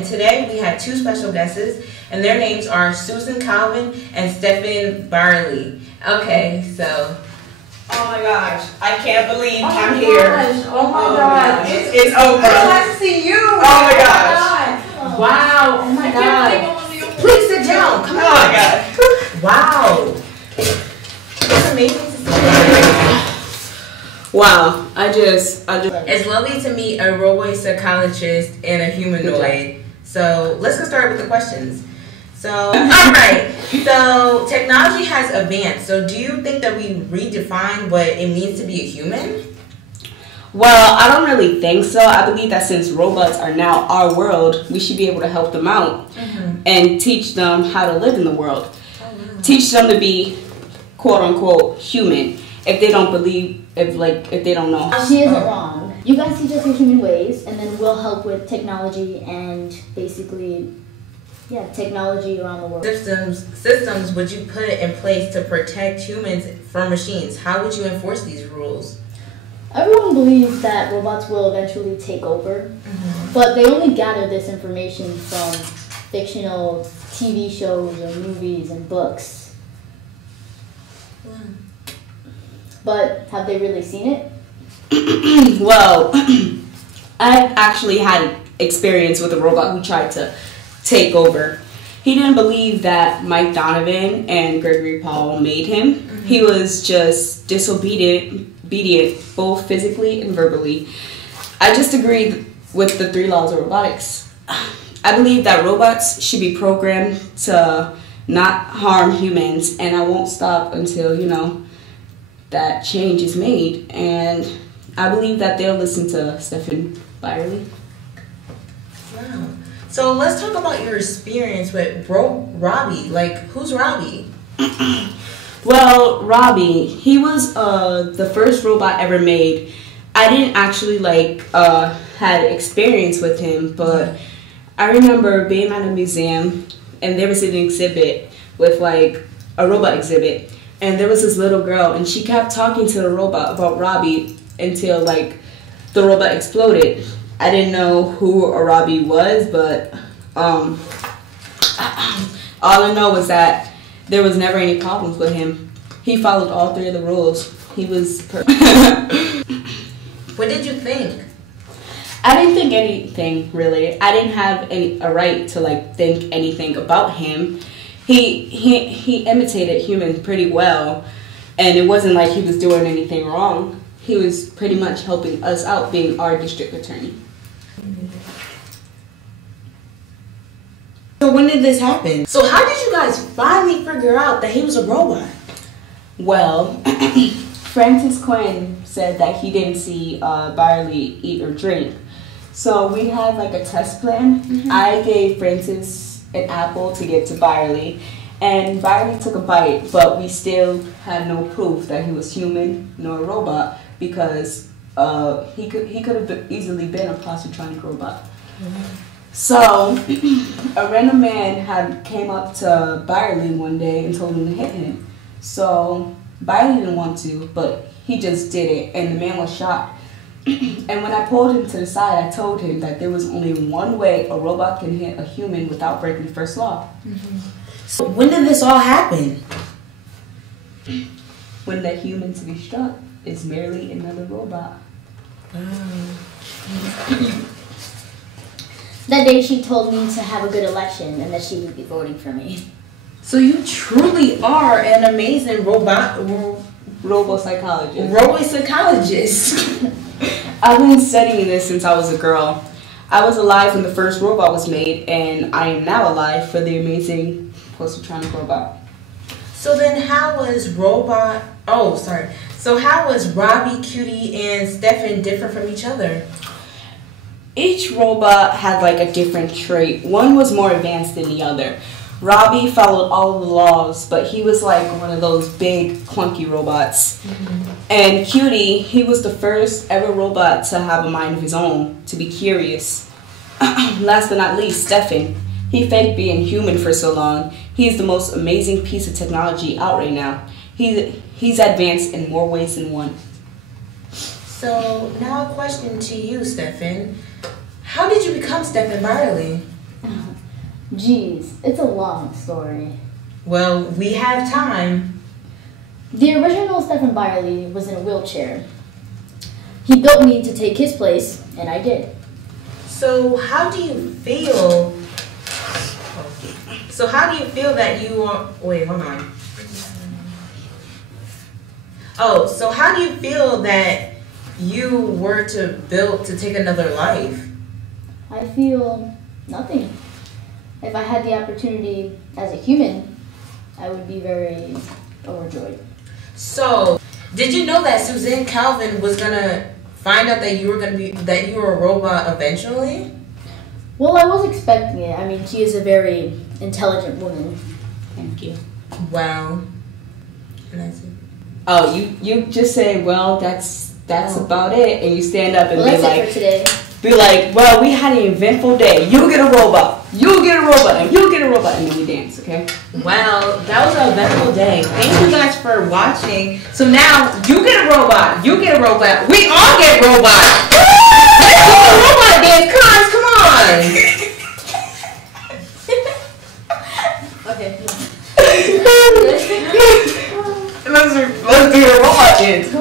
and today we have two special guests, and their names are Susan Calvin and Stephen Barley. Okay, so. Oh my gosh, I can't believe I'm here. Oh my gosh. It's over. I would like to see you. Oh my gosh. Wow, oh my god. Please sit down. Come on. Oh my god. Wow. It's amazing to see. Wow, I just. It's lovely to meet a robot psychologist and a humanoid. So let's get started with the questions. So, alright, so technology has advanced. So do you think that we redefine what it means to be a human? Well, I don't really think so. I believe that since robots are now our world, we should be able to help them out and teach them how to live in the world. Teach them to be quote unquote human if they don't believe, if they don't know. She isn't wrong. You guys teach us your human ways, and then we'll help with technology and basically, yeah, technology around the world. Systems would you put in place to protect humans from machines? How would you enforce these rules? Everyone believes that robots will eventually take over, but they only gather this information from fictional TV shows or movies and books. But have they really seen it? Well, I've actually had experience with a robot who tried to take over. He didn't believe that Mike Donovan and Gregory Paul made him. He was just disobedient, both physically and verbally. I just agreed with the 3 laws of robotics. I believe that robots should be programmed to not harm humans, and I won't stop until, that change is made. And I believe that they'll listen to Stephen Barley. Wow. So let's talk about your experience with Robbie. Like, who's Robbie? Well, Robbie, he was the first robot ever made. I didn't actually had experience with him, but I remember being at a museum and there was an exhibit with a robot exhibit, and there was this little girl and she kept talking to the robot about Robbie until the robot exploded. I didn't know who a Robbie was, but all I know was that there was never any problems with him. He followed all 3 of the rules. He was perfect. What did you think? I didn't think anything, really. I didn't have a right to think anything about him. He imitated humans pretty well, and it wasn't like he was doing anything wrong. He was pretty much helping us out, being our district attorney. So when did this happen? So how did you guys finally figure out that he was a robot? Well, Francis Quinn said that he didn't see Barley eat or drink. So we had a test plan. I gave Francis an apple to give to Barley, and Barley took a bite, but we still had no proof that he was human nor a robot, because he could have easily been a positronic robot. So a random man came up to Barley one day and told him to hit him. So Barley didn't want to, but he just did it, and the man was shocked. And when I pulled him to the side, I told him that there was only one way a robot can hit a human without breaking the first law. So when did this all happen? When the human to be struck is merely another robot. That day she told me to have a good election and that she would be voting for me. So you truly are an amazing Robo-psychologist. Robo-psychologist. I've been studying this since I was a girl. I was alive when the first robot was made, and I am now alive for the amazing positronic robot. So then how was how was Robbie, Cutie, and Stephen different from each other? Each robot had a different trait. One was more advanced than the other. Robbie followed all of the laws, but he was one of those big, clunky robots. And Cutie, he was the first ever robot to have a mind of his own, to be curious. Last but not least, Stephen. He faked being human for so long. He's the most amazing piece of technology out right now. He's advanced in more ways than one. So now a question to you, Stephen. How did you become Stephen Barley? Jeez, it's a long story. Well, we have time. The original Stephen Byerly was in a wheelchair. He built me to take his place, and I did. So how do you feel? So how do you feel that you are? Wait, hold on. Oh, so how do you feel that you were built to take another life? I feel nothing. If I had the opportunity as a human, I would be very overjoyed. So, did you know that Suzanne Calvin was gonna find out that you were a robot eventually? Well, I was expecting it. I mean, she is a very intelligent woman. Thank you. Wow. And that's it. Oh, you just say, well, that's about it, and you stand up and Well, be that's it like, for today. be like, well, we had an eventful day. You get a robot. You get a robot, and you get a robot, and then we dance. Okay. Well, that was an eventful day. Thank you guys for watching. So now you get a robot. You get a robot. We all get robots. Let's do a robot dance, cons. Come on. Okay. Let's do a robot dance. Come